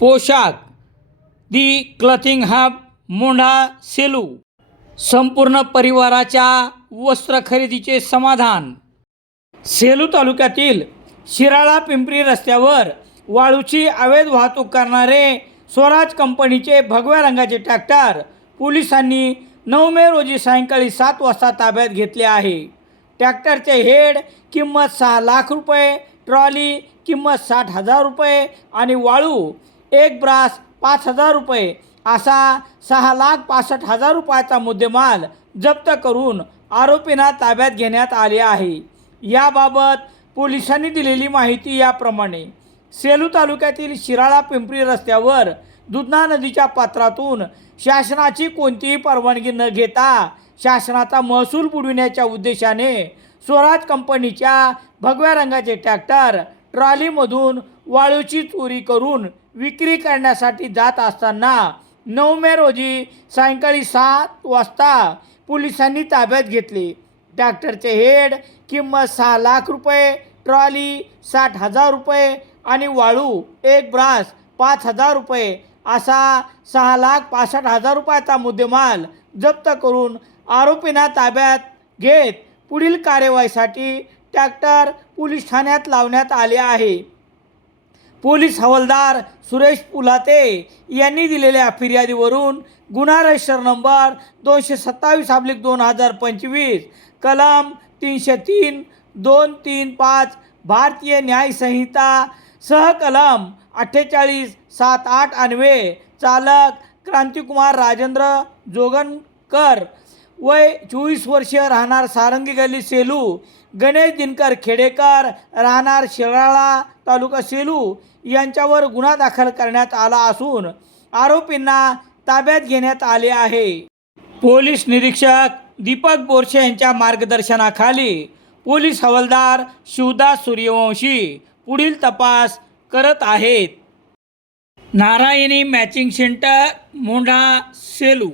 पोशाख. The clothing hub Mondha Selu. संपूर्ण परिवाराच्या वस्त्र खरेदीचे समाधान. सेलू तालुक्यातील शिराळा पिंपरी रस्त्यावर वाळूची अवैध वाहतूक करणारे स्वराज कंपनीचे भगव्या रंगाचे ट्रॅक्टर पोलिसांनी नऊ मे रोजी सायंकाळी सात वाजता ताब्यात घेतले आहे. ट्रॅक्टरचे हेड किंमत सहा लाख रुपये ट्रॉली किंमत साठ हजार रुपये आणि वाळू एक ब्रास पाच हजार रुपये असा सहा लाख पासष्ट हजार रुपयाचा मुद्देमाल जप्त करून आरोपींना ताब्यात घेण्यात आले आहे. याबाबत पोलिसांनी दिलेली माहिती याप्रमाणे सेलू तालुक्यातील शिराळा पिंपरी रस्त्यावर दुधना नदीच्या पात्रातून शासनाची कोणतीही परवानगी न घेता शासनाचा महसूल बुडविण्याच्या उद्देशाने स्वराज कंपनीच्या भगव्या रंगाचे ट्रॅक्टर ट्रॉलीमधून वाळूची चोरी करून विक्री करण्यासाठी जात असताना नऊ मे रोजी सायंकाळी सात वाजता पोलिसांनी ताब्यात घेतले. ट्रॅक्टरचे हेड किंमत सहा लाख रुपये ट्रॉली साठ हजार रुपये आणि वाळू एक ब्रास पाच हजार रुपये असा सहा लाख पासष्ट हजार रुपयाचा मुद्देमाल जप्त करून आरोपींना ताब्यात घेत पुढील कार्यवाहीसाठी ट्रॅक्टर पोलीस ठाण्यात लावण्यात आले आहे. पोलीस हवालदार सुरेश पुलाते यांनी दिलेल्या फिर्यादीवरून गुन्हा रजिस्टर नंबर दोनशे सत्तावीस अब्लिक दोन हजार पंचवीस कलम तीनशे तीन दोन तीन पाच भारतीय न्यायसंहिता सहकलम अठ्ठेचाळीस सात आठ अन्वे चालक क्रांतिकुमार राजेंद्र जोगणकर वय चोवीस वर्षीय राहणार सारंगी गल्ली सेलू गणेश दिनकर खेडेकर राहणार शिराळा तालुका सेलू यांच्यावर गुन्हा दाखल करण्यात आला असून आरोपींना ताब्यात घेण्यात आले आहे. पोलीस निरीक्षक दीपक बोरशे यांच्या मार्गदर्शनाखाली पोलीस हवालदार शिवदास सूर्यवंशी पुढील तपास करत आहेत. Narayani matching centre Mondha Selu.